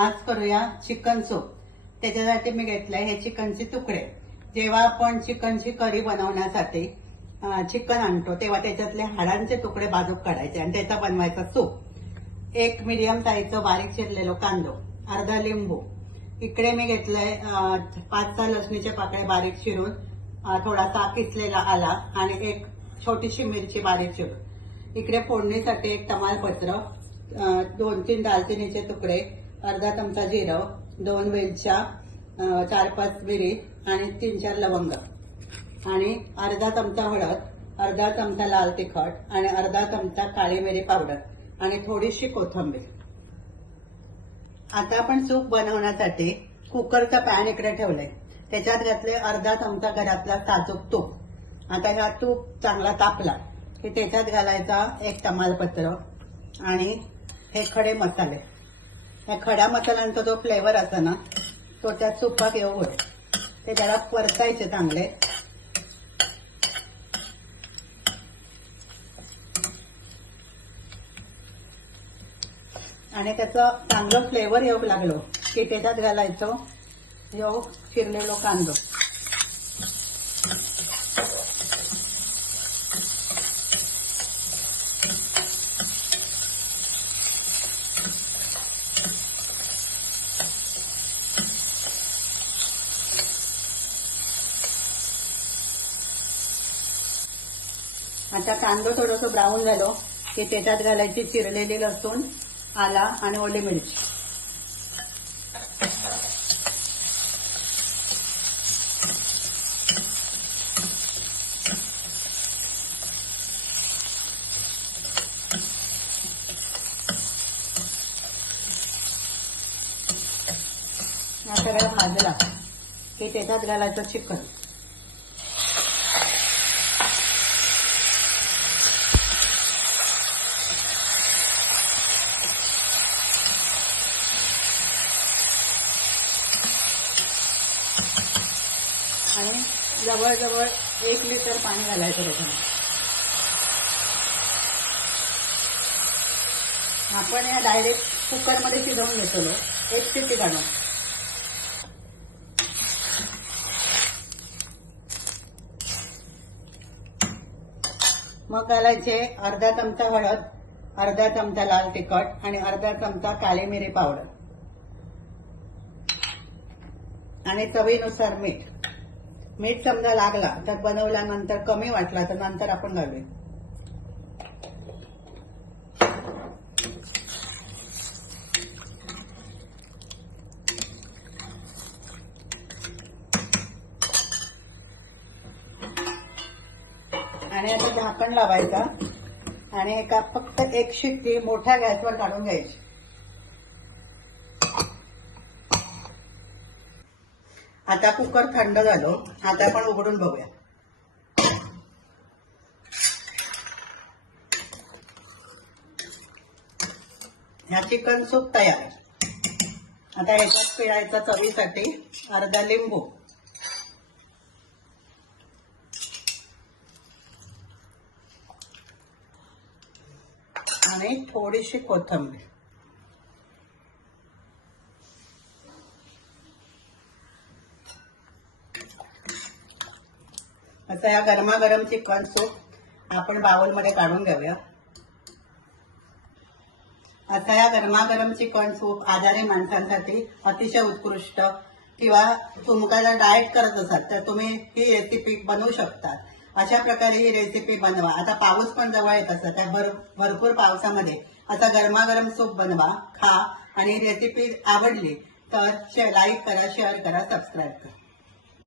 आज करूया chicken soup. त्याच्यासाठी मी घेतलंय हे चिकनचे तुकडे। जेव्हा आपण चिकनची करी बनवण्यासाठी चिकन आणतो तेव्हा त्याच्यातले हाडांचे तुकडे बाजूक काढायचे आणि त्याचा बनवायचा सूप। एक मीडियम साईजचं बारीक चिरलेलो कांदो, अर्धा लिंबू, इकडे मी घेतलंय 5-6 लसणीचे पाकळे बारीक चिरून, थोडासा किसलेला आला आणि एक छोटीशी मिरची बारीक चिरून। इकडे फोडणीसाठी एक तमालपत्र, 2-3 दालचिनीचे तुकडे, अर्धा चमचा जिरं, 2 वेलच्या, 4-5 मिरी आणि 3-4 लवंग आणि अर्धा चमचा हळद, अर्धा चमचा लाल तिखट आणि अर्धा चमचा काळी मिरी पावडर आणि थोडीशी कोथिंबीर। आता आपण सूप बनवण्यासाठी कुकरचा पॅन इकडे ठेवलाय। त्याच्यात घातले अर्धा चमचा घरातला साजूक तूप। आता हा तूप चांगला तापला की त्याच्यात घालायचा एक तमालपत्र आणि हे खडे मसाले। या खड्या मसाल्यांचा जो फ्लेवर असतो ना तो त्या तुपात येऊ ते त्याला परतायचे चांगले। आणि त्याचं चांगलं फ्लेवर येऊ लागलो की त्याच्यात घालायचं यो चिरलेलो कांदो। आता कांदो थोडंसं ब्राऊन झालो की त्याच्यात घालायची चिरलेली लसूण, आला आणि ओली मिरची। हा सगळं भाजला की त्याच्यात घालायचं चिकन। आणि जवळजवळ 1 लिटर पाणी घालायचं त्याच्यामध्ये। आपण या डायरेक्ट कुकरमध्ये शिजवून घेतो, एक शिट्टी काढून। मग घालायचे अर्धा चमचा हळद, अर्धा चमचा लाल तिखट आणि अर्धा चमचा काळी मिरी पावडर आणि चवीनुसार मीठ। मीठ समजा लागला तर बनवल्यानंतर, कमी वाटला तर नंतर आपण घालूया। आणि आता झाकण लावायचा आणि एका फक्त एक शिट्टी मोठ्या गॅसवर काढून घ्यायची। आता कुकर थंड झालो, आता आपण उघडून बघूया। ह्या चिकन सूप तयार आहे। आता ह्याच्यात पिळायचा चवीसाठी अर्धा लिंबू आणि थोडीशी कोथिंबीर। आता या गरमागरम चिकन सूप आपण बाउलमध्ये काढून घेऊया। आता या गरमागरम चिकन सूप आजारी माणसांसाठी अतिशय उत्कृष्ट, किंवा तुमका डाएट करत असाल तर तुम्ही ही रेसिपी बनवू शकता। अशा प्रकारे ही रेसिपी बनवा। आता पाऊस पण जवळ येत असत, त्या भरपूर पावसामध्ये आता गरमागरम सूप बनवा, खा। आणि रेसिपी आवडली तर लाईक करा, शेअर करा, सबस्क्राईब करा।